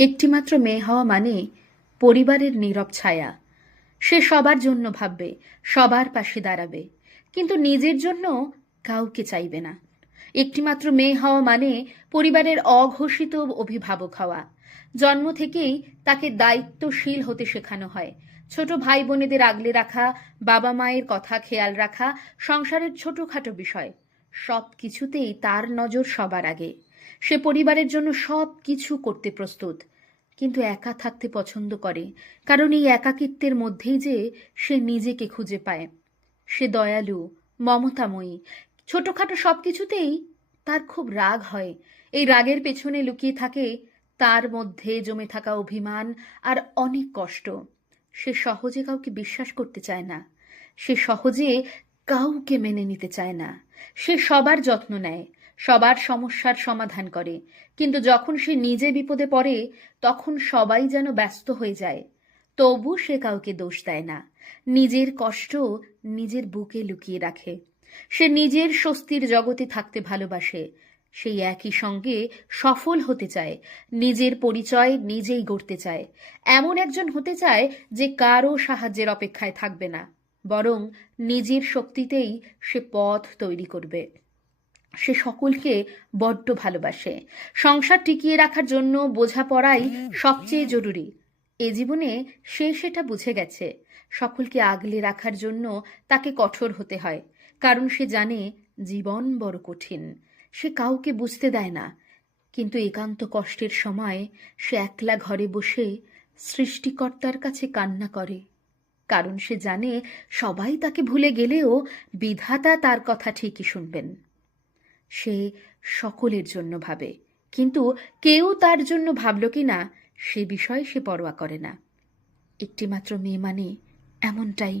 একটিমাত্র মেয়ে হওয়া মানে পরিবারের নীরব ছায়া। সে সবার জন্য ভাববে, সবার পাশে দাঁড়াবে, কিন্তু নিজের জন্য কাউকে চাইবে না। একটিমাত্র মেয়ে হওয়া মানে পরিবারের অঘোষিত অভিভাবক হওয়া। জন্ম থেকেই তাকে দায়িত্বশীল হতে শেখানো হয়। ছোট ভাই বোনেদের আগলে রাখা, বাবা মায়ের কথা খেয়াল রাখা, সংসারের ছোটখাটো বিষয় সব কিছুতেই তার নজর সবার আগে। সে পরিবারের জন্য সব কিছু করতে প্রস্তুত, কিন্তু একা থাকতে পছন্দ করে, কারণ এই একাকিত্বের মধ্যেই যে সে নিজেকে খুঁজে পায়। সে দয়ালু, মমতাময়ী, ছোটখাটো সব কিছুতেই তার খুব রাগ হয়। এই রাগের পেছনে লুকিয়ে থাকে তার মধ্যে জমে থাকা অভিমান আর অনেক কষ্ট। সে সহজে কাউকে বিশ্বাস করতে চায় না, সে সহজে কাউকে মেনে নিতে চায় না। সে সবার যত্ন নেয়, সবার সমস্যার সমাধান করে, কিন্তু যখন সে নিজে বিপদে পড়ে তখন সবাই যেন ব্যস্ত হয়ে যায়। তবু সে কাউকে দোষ দেয় না, নিজের কষ্ট নিজের বুকে লুকিয়ে রাখে। সে নিজের স্বস্তির জগতে থাকতে ভালোবাসে, সেই একই সঙ্গে সফল হতে চায়, নিজের পরিচয় নিজেই গড়তে চায়। এমন একজন হতে চায় যে কারও সাহায্যের অপেক্ষায় থাকবে না, বরং নিজের শক্তিতেই সে পথ তৈরি করবে। সে সকলকে বড্ড ভালোবাসে। সংসার টিকিয়ে রাখার জন্য বোঝাপড়াই সবচেয়ে জরুরি। এ জীবনে সে সেটা বুঝে গেছে। সকলকে আগলে রাখার জন্য তাকে কঠোর হতে হয়, কারণ সে জানে জীবন বড় কঠিন। সে কাউকে বুঝতে দেয় না, কিন্তু একান্ত কষ্টের সময় সে একলা ঘরে বসে সৃষ্টিকর্তার কাছে কান্না করে, কারণ সে জানে সবাই তাকে ভুলে গেলেও বিধাতা তার কথা ঠিকই শুনবেন। সে সকলের জন্য ভাবে, কিন্তু কেউ তার জন্য ভাবল কি না সে বিষয়ে সে পরোয়া করে না। একটিমাত্র মেয়ে মানে এমনটাই।